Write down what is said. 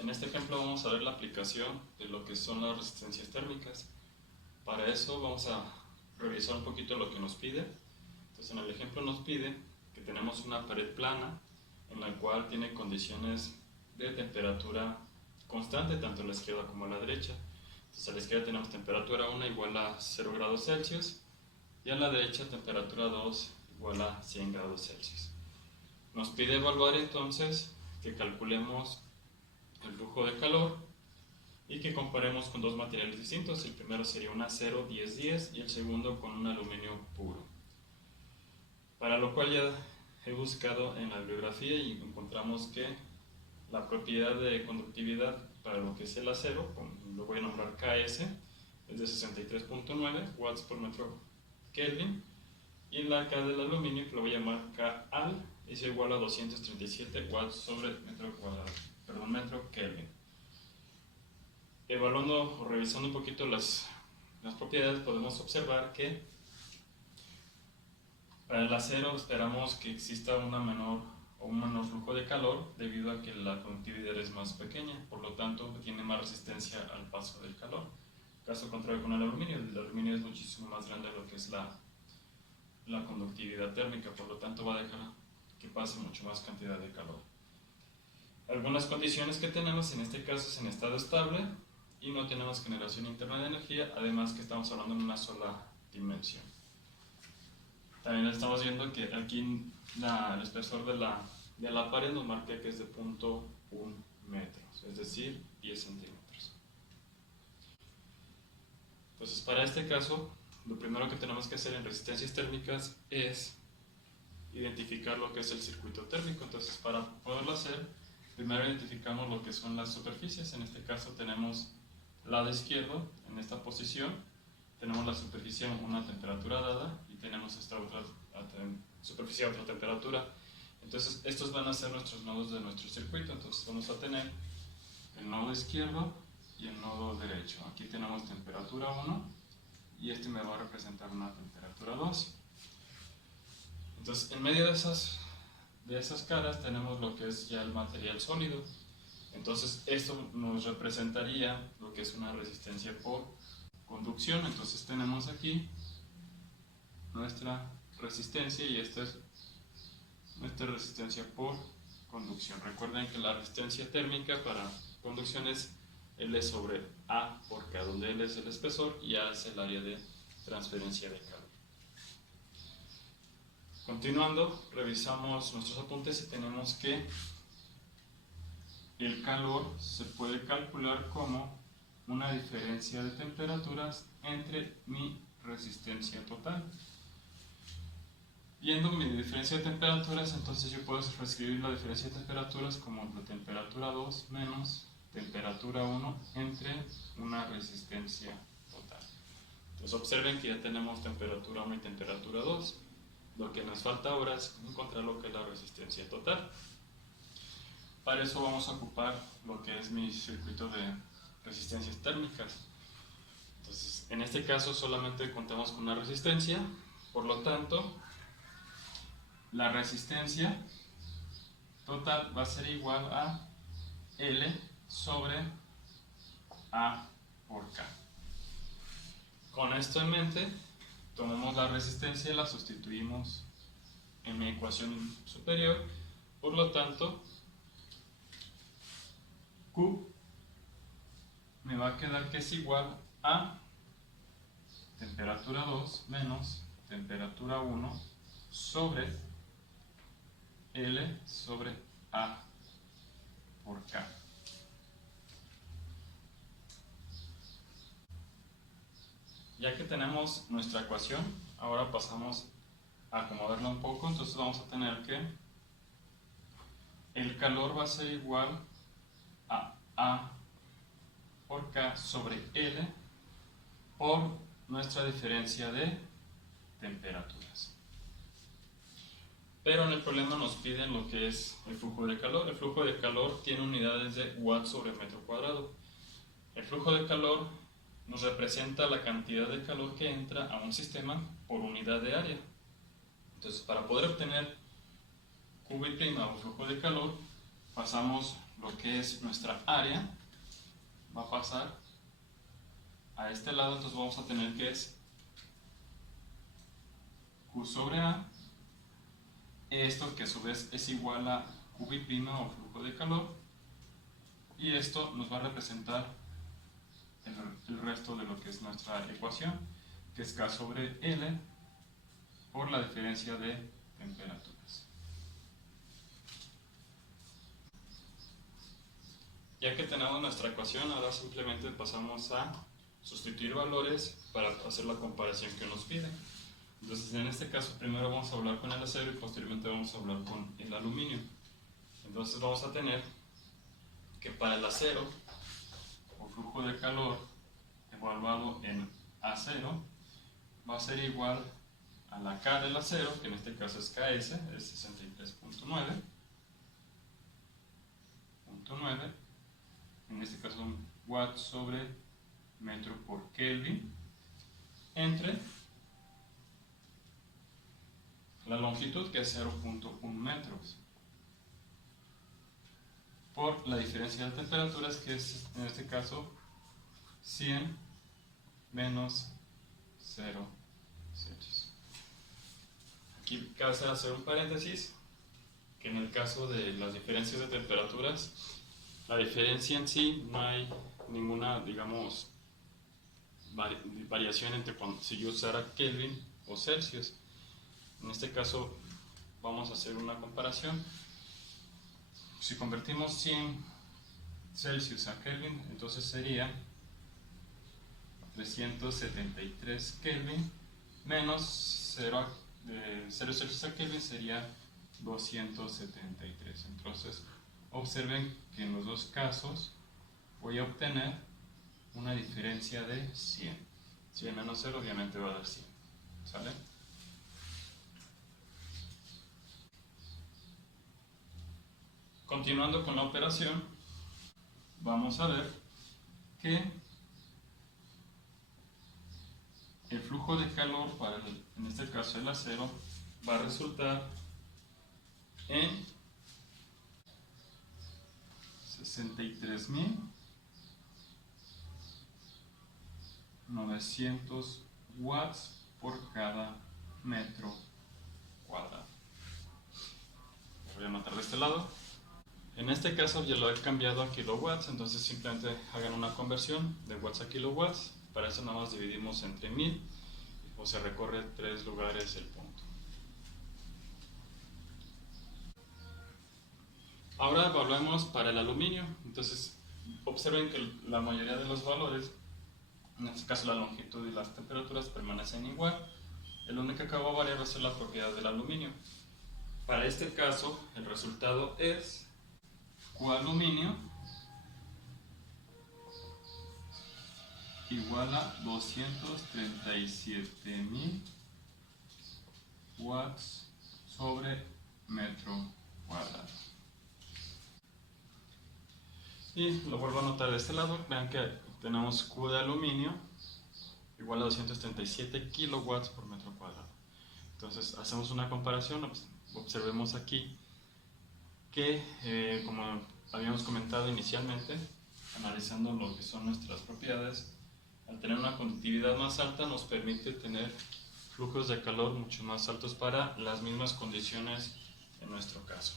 En este ejemplo vamos a ver la aplicación de lo que son las resistencias térmicas. Para eso vamos a revisar un poquito lo que nos pide. Entonces en el ejemplo nos pide que tenemos una pared plana en la cual tiene condiciones de temperatura constante tanto a la izquierda como a la derecha. Entonces a la izquierda tenemos temperatura 1 igual a 0 grados Celsius y a la derecha temperatura 2 igual a 100 grados Celsius. Nos pide evaluar entonces que calculemos el flujo de calor y que comparemos con dos materiales distintos. El primero sería un acero 1010 y el segundo con un aluminio puro. Para lo cual ya he buscado en la bibliografía y encontramos que la propiedad de conductividad para lo que es el acero, lo voy a nombrar KS, es de 63.9 watts por metro Kelvin, y la K del aluminio, que lo voy a llamar KAL, es igual a 237 watts sobre metro cuadrado, metro Kelvin. Evaluando o revisando un poquito las propiedades, podemos observar que para el acero esperamos que exista un menor flujo de calor debido a que la conductividad es más pequeña, por lo tanto tiene más resistencia al paso del calor. Caso contrario con el aluminio es muchísimo más grande lo que es la conductividad térmica, por lo tanto va a dejar que pase mucho más cantidad de calor. Algunas condiciones que tenemos en este caso es en estado estable y no tenemos generación interna de energía, además que estamos hablando en una sola dimensión. También estamos viendo que aquí el espesor de la pared nos marca que es de 0.1 metros, es decir, 10 centímetros. Entonces, para este caso, lo primero que tenemos que hacer en resistencias térmicas es identificar lo que es el circuito térmico. Entonces, para poderlo hacer, primero identificamos lo que son las superficies. En este caso tenemos lado izquierdo, en esta posición, tenemos la superficie a una temperatura dada y tenemos esta otra superficie a otra temperatura. Entonces, estos van a ser nuestros nodos de nuestro circuito. Entonces, vamos a tener el nodo izquierdo y el nodo derecho. Aquí tenemos temperatura 1 y este me va a representar una temperatura 2. Entonces, en medio de esas caras tenemos lo que es ya el material sólido. Entonces, esto nos representaría lo que es una resistencia por conducción. Entonces, tenemos aquí nuestra resistencia y esta es nuestra resistencia por conducción. Recuerden que la resistencia térmica para conducción es L sobre A por K, donde L es el espesor y A es el área de transferencia de calor. Continuando, revisamos nuestros apuntes y tenemos que el calor se puede calcular como una diferencia de temperaturas entre mi resistencia total. Viendo mi diferencia de temperaturas, entonces yo puedo reescribir la diferencia de temperaturas como la temperatura 2 menos temperatura 1 entre una resistencia total. Entonces observen que ya tenemos temperatura 1 y temperatura 2. Lo que nos falta ahora es encontrar lo que es la resistencia total. Para eso vamos a ocupar lo que es mi circuito de resistencias térmicas. Entonces, en este caso solamente contamos con una resistencia, por lo tanto, la resistencia total va a ser igual a L sobre A por K. Con esto en mente, tomamos la resistencia y la sustituimos en mi ecuación superior, por lo tanto, Q me va a quedar que es igual a temperatura 2 menos temperatura 1 sobre L sobre A por K. Ya que tenemos nuestra ecuación, ahora pasamos a acomodarla un poco. Entonces vamos a tener que el calor va a ser igual a A por K sobre L por nuestra diferencia de temperaturas. Pero en el problema nos piden lo que es el flujo de calor. El flujo de calor tiene unidades de watts sobre metro cuadrado. El flujo de calor nos representa la cantidad de calor que entra a un sistema por unidad de área. Entonces, para poder obtener Q' o flujo de calor, pasamos lo que es nuestra área, va a pasar a este lado, entonces vamos a tener que es Q sobre A, esto que a su vez es igual a QB' o flujo de calor, y esto nos va a representar el resto de lo que es nuestra ecuación, que es K sobre L por la diferencia de temperaturas. Ya que tenemos nuestra ecuación, ahora simplemente pasamos a sustituir valores para hacer la comparación que nos pide. Entonces, en este caso, primero vamos a hablar con el acero y posteriormente vamos a hablar con el aluminio. Entonces vamos a tener que para el acero, o flujo de calor evaluado en A0, va a ser igual a la K del acero, que en este caso es KS, es 63.9, en este caso son watts sobre metro por Kelvin, entre la longitud, que es 0.1 metros, por la diferencia de temperaturas, que es en este caso 100 menos 0 Celsius. Aquí cabe hacer un paréntesis, que en el caso de las diferencias de temperaturas, la diferencia en sí no hay ninguna, digamos, variación entre si yo usara Kelvin o Celsius. En este caso vamos a hacer una comparación. Si convertimos 100 Celsius a Kelvin, entonces sería 373 Kelvin menos 0 Celsius a Kelvin sería 273. Entonces observen que en los dos casos voy a obtener una diferencia de 100. 100 menos 0 obviamente va a dar 100. ¿Sale? Continuando con la operación, vamos a ver que el flujo de calor para en este caso el acero va a resultar en 63.900 watts por cada metro cuadrado. Voy a anotar de este lado. En este caso ya lo he cambiado a kilowatts, entonces simplemente hagan una conversión de watts a kilowatts. Para eso nada más dividimos entre 1000 o se recorre 3 lugares el punto. Ahora evaluemos para el aluminio. Entonces observen que la mayoría de los valores, en este caso la longitud y las temperaturas, permanecen igual. El único que va a variar va a ser la propiedad del aluminio. Para este caso el resultado es Q aluminio igual a 237.000 watts sobre metro cuadrado. Y lo vuelvo a anotar de este lado. Vean que tenemos Q de aluminio igual a 237 kilowatts por metro cuadrado. Entonces hacemos una comparación. Observemos aquí que, como habíamos comentado inicialmente, analizando lo que son nuestras propiedades, al tener una conductividad más alta nos permite tener flujos de calor mucho más altos para las mismas condiciones en nuestro caso.